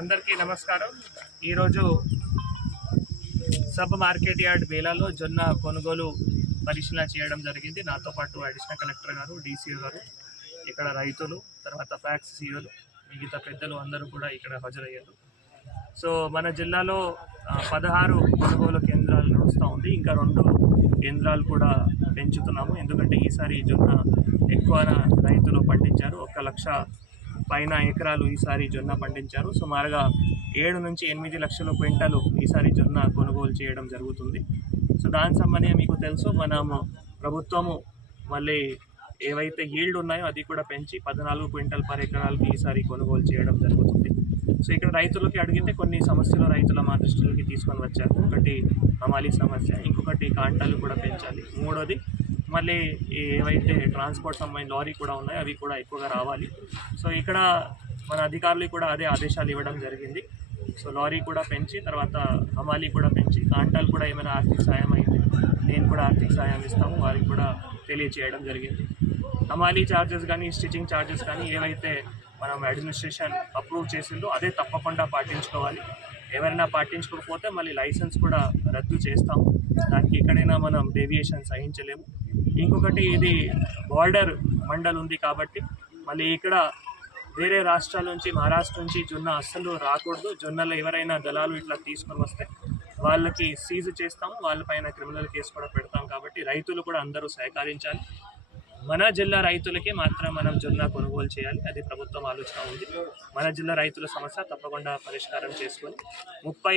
అందరికీ నమస్కారం. ఈరోజు సబ్ మార్కెట్ యార్డ్ బేలాలో జొన్న కొనుగోలు పరిశీలన చేయడం జరిగింది. నాతో పాటు అడిషనల్ కలెక్టర్ గారు డీసీఓ గారు ఇక్కడ రైతులు తర్వాత ఫ్యాక్స్ సీఓలు మిగతా పెద్దలు అందరూ కూడా ఇక్కడ హాజరయ్యారు. సో మన జిల్లాలో పదహారు కొనుగోలు కేంద్రాలు నడుస్తూ ఉంది. ఇంకా రెండు కేంద్రాలు కూడా పెంచుతున్నాము. ఎందుకంటే ఈసారి జొన్న ఎక్కువ రైతులు పండించారు. ఒక లక్ష పైన ఎకరాలు ఈసారి జొన్న పండించారు. సుమారుగా ఏడు నుంచి ఎనిమిది లక్షల క్వింటాలు ఈసారి జొన్న కొనుగోలు చేయడం జరుగుతుంది. సో దానికి సంబంధించి మీకు తెలుసు మనము ప్రభుత్వము మళ్ళీ ఏవైతే ఈల్డ్ ఉన్నాయో అది కూడా పెంచి పద్నాలుగు క్వింటల్ పర్ ఎకరాలకి ఈసారి కొనుగోలు చేయడం జరుగుతుంది. సో ఇక్కడ రైతులకి అడిగితే కొన్ని సమస్యలు రైతుల మా దృష్టిలోకి తీసుకొని వచ్చారు. ఒకటి హమాలీ సమస్య ఇంకొకటి కాంటాలు కూడా పెంచాలి. మూడోది మళ్ళీ ఏవైతే ట్రాన్స్పోర్ట్ సంబంధించిన లారీ కూడా ఉన్నాయో అవి కూడా ఎక్కువగా రావాలి. సో ఇక్కడ మన అధికారులు కూడా అదే ఆదేశాలు ఇవ్వడం జరిగింది. సో లారీ కూడా పెంచి తర్వాత హమాలీ కూడా పెంచి కాంటాలు కూడా ఏమైనా ఆర్థిక సాయం అయింది నేను కూడా ఆర్థిక సాయం ఇస్తాము వారికి కూడా తెలియచేయడం జరిగింది. హమాలీ ఛార్జెస్ కానీ స్టిచ్చింగ్ ఛార్జెస్ కానీ ఏవైతే మనం అడ్మినిస్ట్రేషన్ అప్రూవ్ చేసిందో అదే తప్పకుండా పాటించుకోవాలి. ఎవరైనా పాటించుకోకపోతే మళ్ళీ లైసెన్స్ కూడా రద్దు చేస్తాము. దానికి ఎక్కడైనా మనం డేవియేషన్ సహించలేము. ఇంకొకటి ఇది బార్డర్ మండల్ ఉంది కాబట్టి మళ్ళీ ఇక్కడ వేరే రాష్ట్రాల నుంచి మహారాష్ట్ర నుంచి జొన్న అస్సలు రాకూడదు. జొన్నలు ఎవరైనా దళాలు ఇట్లా తీసుకొని వస్తే వాళ్ళకి సీజ్ చేస్తాం వాళ్ళపైన క్రిమినల్ కేసు కూడా పెడతాం కాబట్టి రైతులు కూడా అందరూ సహకరించాలి. మన జిల్లా రైతులకే మాత్రం మనం జొన్న కొనుగోలు చేయాలి. అది ప్రభుత్వం ఆలోచన ఉంది. మన జిల్లా రైతుల సమస్య తప్పకుండా పరిష్కారం చేసుకొని ముప్పై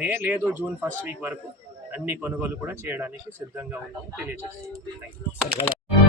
మే లేదు జూన్ ఫస్ట్ వీక్ వరకు అన్ని కొనుగోలు కూడా చేయడానికి సిద్ధంగా ఉందని తెలియజేస్తుంది థ్యాంక్ యూ